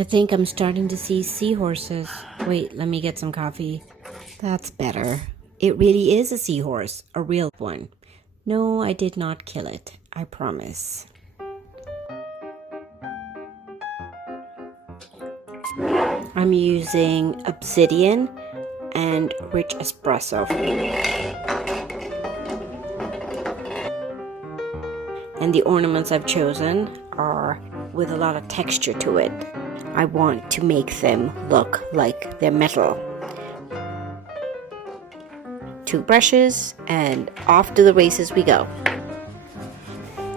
I think I'm starting to see seahorses. Wait, let me get some coffee. That's better. It really is a seahorse, a real one. No, I did not kill it. I promise. I'm using Obsidian and rich espresso. And the ornaments I've chosen are with a lot of texture to it. I want to make them look like they're metal. 2 brushes and off to the races we go.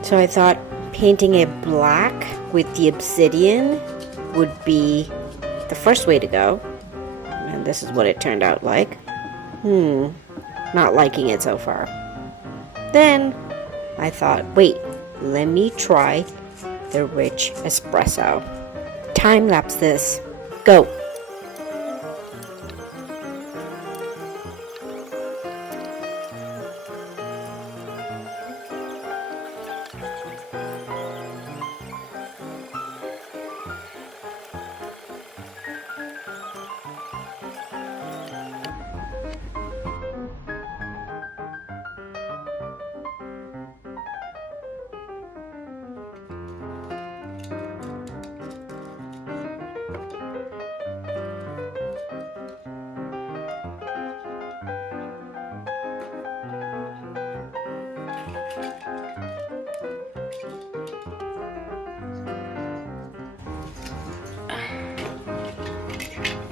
So I thought painting it black with the obsidian would be the first way to go. And this is what it turned out like. Not liking it so far. Then I thought, wait, let me try the rich espresso. Time lapse this. Go.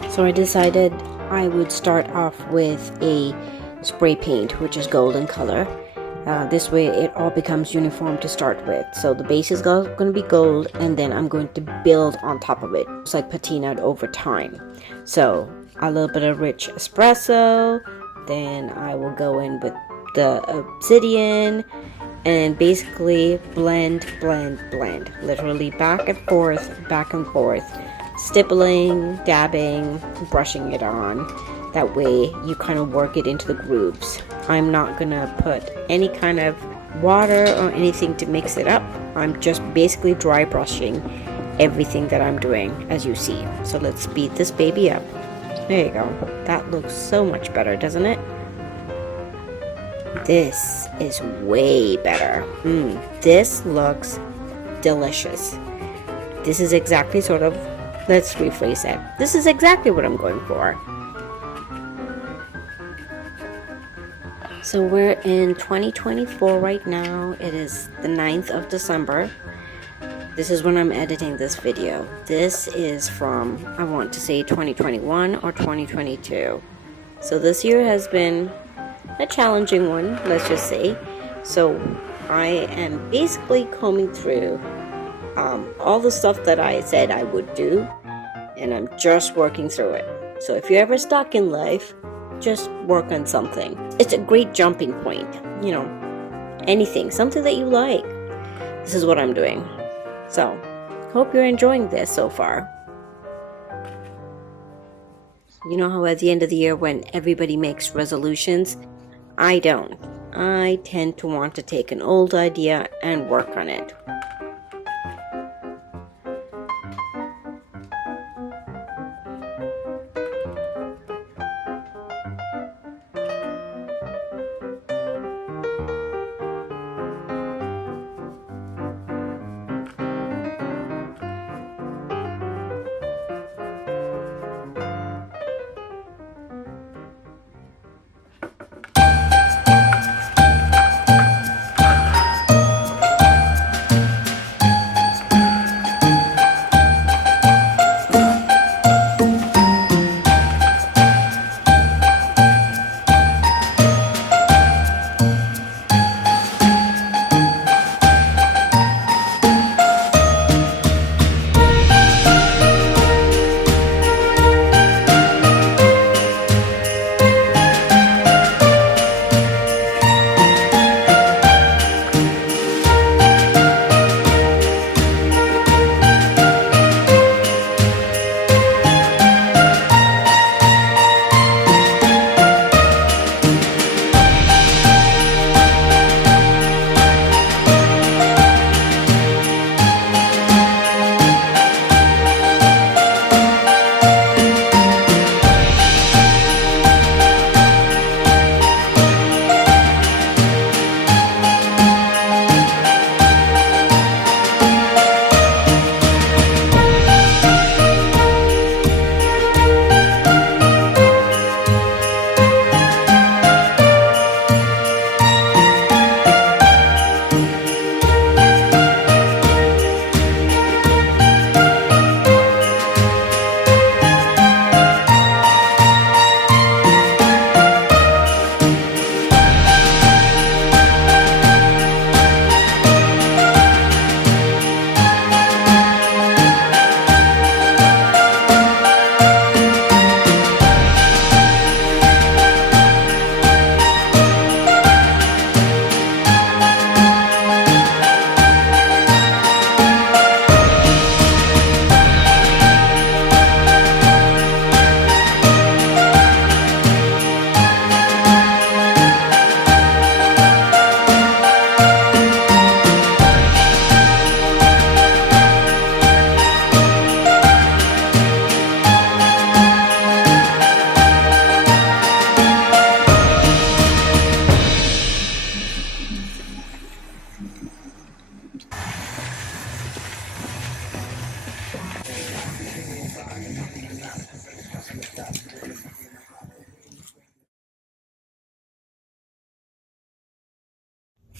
So I decided I would start off with a spray paint, which is golden color. This way it all becomes uniform to start with. So the base is going to be gold, and then I'm going to build on top of it. It's like patina over time. So a little bit of rich espresso, then I will go in with the obsidian, and basically blend, literally back and forth, stippling, dabbing, brushing it on. That way you kind of work it into the grooves. I'm not gonna put any kind of water or anything to mix it up. I'm just basically dry brushing everything that I'm doing, as you see. So let's speed this baby up. There you go. That looks so much better, doesn't it? This is way better. This looks delicious. This is exactly let's rephrase that. This is exactly what I'm going for. So we're in 2024 right now. It is the 9th of December. This is when I'm editing this video. This is from, I want to say 2021 or 2022. So this year has been a challenging one, let's just say. So I am basically combing through all the stuff that I said I would do, and I'm just working through it. So if you're ever stuck in life, just work on something. It's a great jumping point, anything, something that you like. This is what I'm doing. So hope you're enjoying this so far. You know how at the end of the year when everybody makes resolutions? I don't. I tend to want to take an old idea and work on it.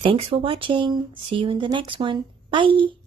Thanks for watching. See you in the next one. Bye!